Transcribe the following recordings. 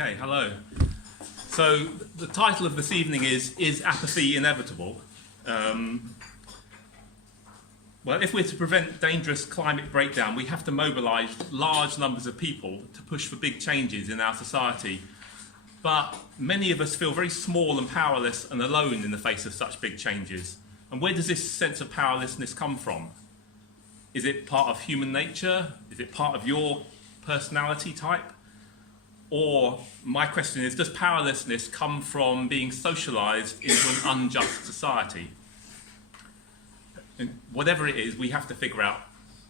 Okay, hello. So the title of this evening is Apathy Inevitable? Well, if we're to prevent dangerous climate breakdown, we have to mobilise large numbers of people to push for big changes in our society. But many of us feel very small and powerless and alone in the face of such big changes. And where does this sense of powerlessness come from? Is it part of human nature? Is it part of your personality type? Or my question is, does powerlessness come from being socialized into an unjust society? And whatever it is, we have to figure out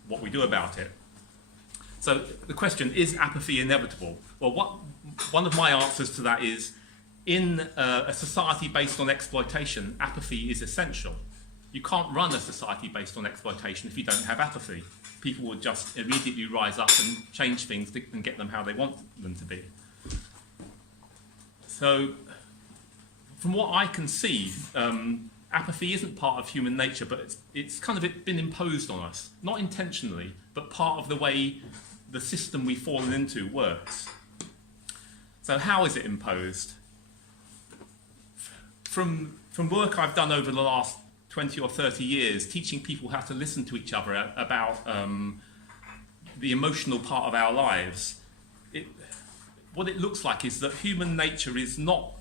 what we do about it. So the question, is apathy inevitable? Well, one of my answers to that is, in a society based on exploitation, apathy is essential. You can't run a society based on exploitation if you don't have apathy. People will just immediately rise up and change things and get them how they want them to be. So, from what I can see, apathy isn't part of human nature, but it's kind of been imposed on us. Not intentionally, but part of the way the system we've fallen into works. So how is it imposed? From work I've done over the last 20 or 30 years, teaching people how to listen to each other about the emotional part of our lives, what it looks like is that human nature is not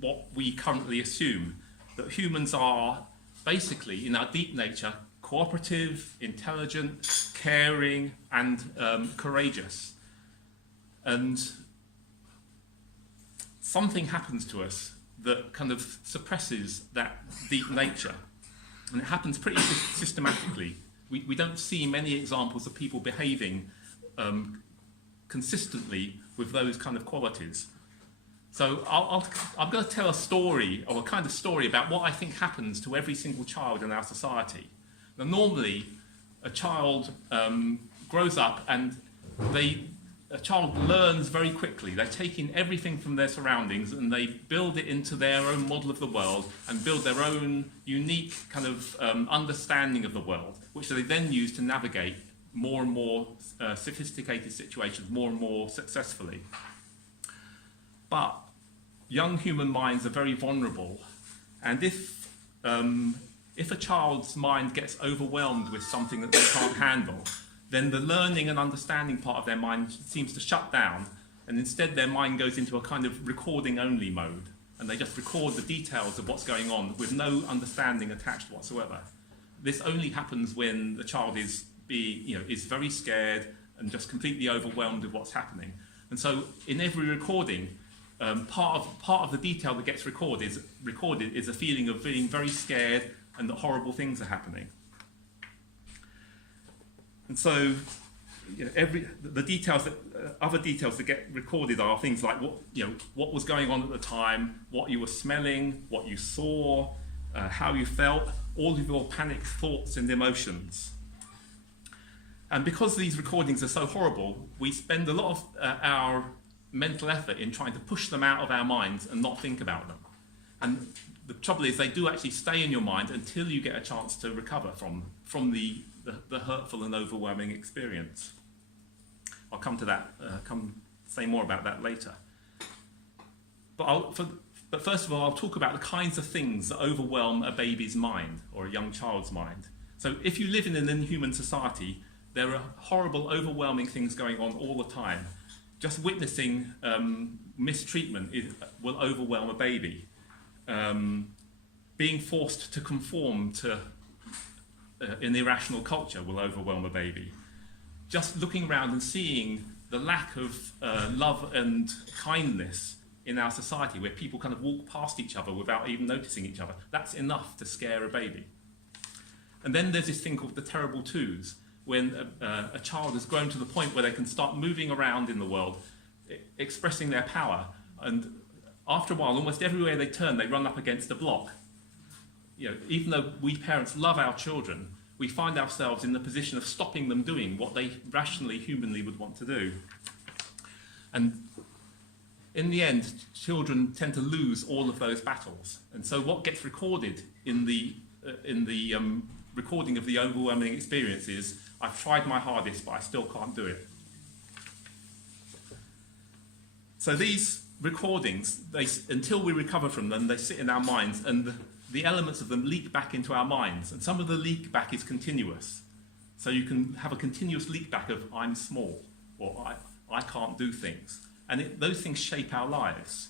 what we currently assume. That humans are basically, in our deep nature, cooperative, intelligent, caring, and courageous. And something happens to us that kind of suppresses that deep nature. And it happens pretty systematically. We don't see many examples of people behaving consistently with those kind of qualities. So I'm going to tell a story, or a kind of story, about what I think happens to every single child in our society. Now, normally, a child grows up and a child learns very quickly. They take in everything from their surroundings and they build it into their own model of the world and build their own unique kind of understanding of the world, which they then use to navigate more and more sophisticated situations more and more successfully. But young human minds are very vulnerable, and if a child's mind gets overwhelmed with something that they can't handle, then the learning and understanding part of their mind seems to shut down, and instead their mind goes into a kind of recording-only mode, and they just record the details of what's going on with no understanding attached whatsoever. This only happens when the child is very scared and just completely overwhelmed with what's happening. And so in every recording, part of the detail that gets recorded is a feeling of being very scared and that horrible things are happening. And so, the details other details that get recorded are things like what was going on at the time, what you were smelling, what you saw, how you felt, all of your panic thoughts and emotions. And because these recordings are so horrible, we spend a lot of our mental effort in trying to push them out of our minds and not think about them. And the trouble is, they do actually stay in your mind until you get a chance to recover from the hurtful and overwhelming experience. I'll come to that, say more about that later. But first of all, I'll talk about the kinds of things that overwhelm a baby's mind or a young child's mind. So if you live in an inhuman society, there are horrible, overwhelming things going on all the time. Just witnessing mistreatment will overwhelm a baby. Being forced to conform to an irrational culture will overwhelm a baby. Just looking around and seeing the lack of love and kindness in our society, where people kind of walk past each other without even noticing each other, that's enough to scare a baby. And then there's this thing called the terrible twos, when a child has grown to the point where they can start moving around in the world, expressing their power, and after a while, almost everywhere they turn, they run up against a block. Even though we parents love our children, we find ourselves in the position of stopping them doing what they rationally, humanly would want to do. And in the end, children tend to lose all of those battles. And so what gets recorded in the recording of the overwhelming experience is, I've tried my hardest, but I still can't do it. So these recordings, until we recover from them, they sit in our minds, and the elements of them leak back into our minds. And some of the leak back is continuous. So you can have a continuous leak back of I'm small, or I can't do things. And those things shape our lives.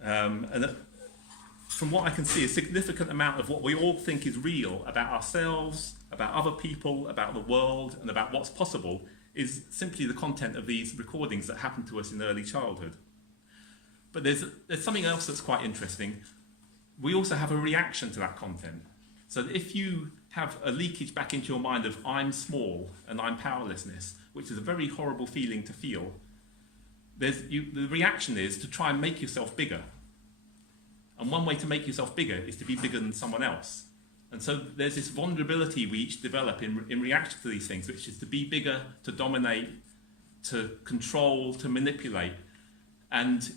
From what I can see, a significant amount of what we all think is real about ourselves, about other people, about the world, and about what's possible is simply the content of these recordings that happened to us in early childhood. But there's something else that's quite interesting. We also have a reaction to that content. So that if you have a leakage back into your mind of I'm small and I'm powerlessness, which is a very horrible feeling to feel, the reaction is to try and make yourself bigger. And one way to make yourself bigger is to be bigger than someone else. And so there's this vulnerability we each develop in reaction to these things, which is to be bigger, to dominate, to control, to manipulate. And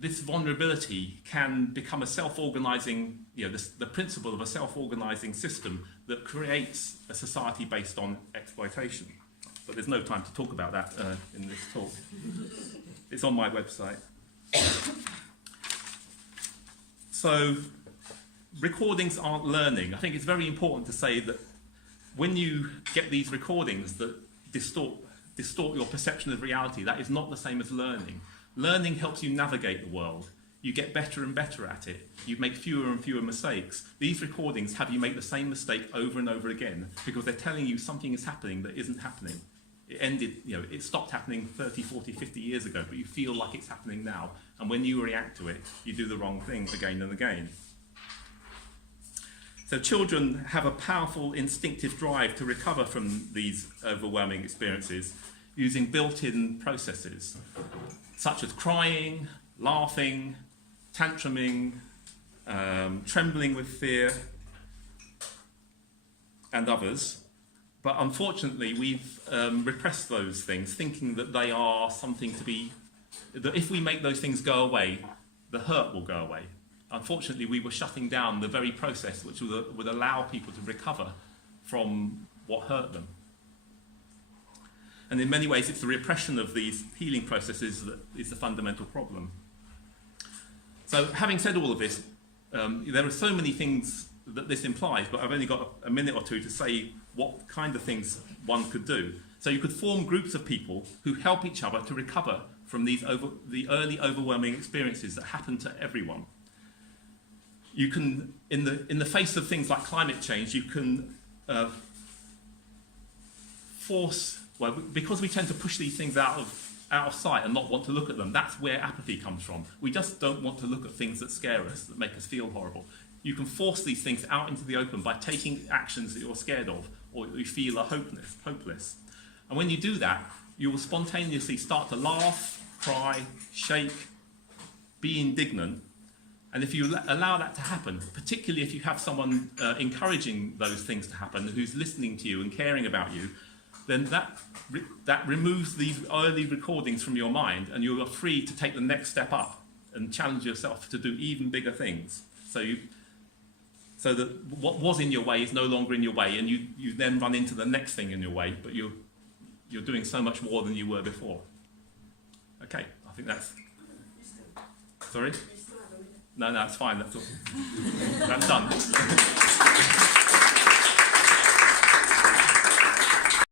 this vulnerability can become a self-organizing, the principle of a self-organizing system that creates a society based on exploitation. But there's no time to talk about that in this talk. It's on my website. So, recordings aren't learning. I think it's very important to say that when you get these recordings that distort your perception of reality, that is not the same as learning. Learning helps you navigate the world. You get better and better at it. You make fewer and fewer mistakes. These recordings have you make the same mistake over and over again because they're telling you something is happening that isn't happening. It stopped happening 30, 40, 50 years ago, but you feel like it's happening now. And when you react to it, you do the wrong thing again and again. So children have a powerful instinctive drive to recover from these overwhelming experiences using built-in processes, such as crying, laughing, tantruming, trembling with fear, and others. But unfortunately, we've repressed those things, thinking that they are something that if we make those things go away, the hurt will go away. Unfortunately, we were shutting down the very process which would allow people to recover from what hurt them. And in many ways, it's the repression of these healing processes that is the fundamental problem. So having said all of this, there are so many things that this implies, but I've only got a minute or two to say what kind of things one could do. So you could form groups of people who help each other to recover from the early overwhelming experiences that happen to everyone. You can, in the face of things like climate change, you can because we tend to push these things out of sight and not want to look at them, that's where apathy comes from. We just don't want to look at things that scare us, that make us feel horrible. You can force these things out into the open by taking actions that you're scared of or you feel are hopeless. And when you do that, you will spontaneously start to laugh, cry, shake, be indignant. And if you allow that to happen, particularly if you have someone encouraging those things to happen, who's listening to you and caring about you, then that removes these early recordings from your mind, and you are free to take the next step up and challenge yourself to do even bigger things. So that what was in your way is no longer in your way, and you then run into the next thing in your way, but you're doing so much more than you were before. Okay, I think that's... Sorry? No, it's fine. That's all. That's done.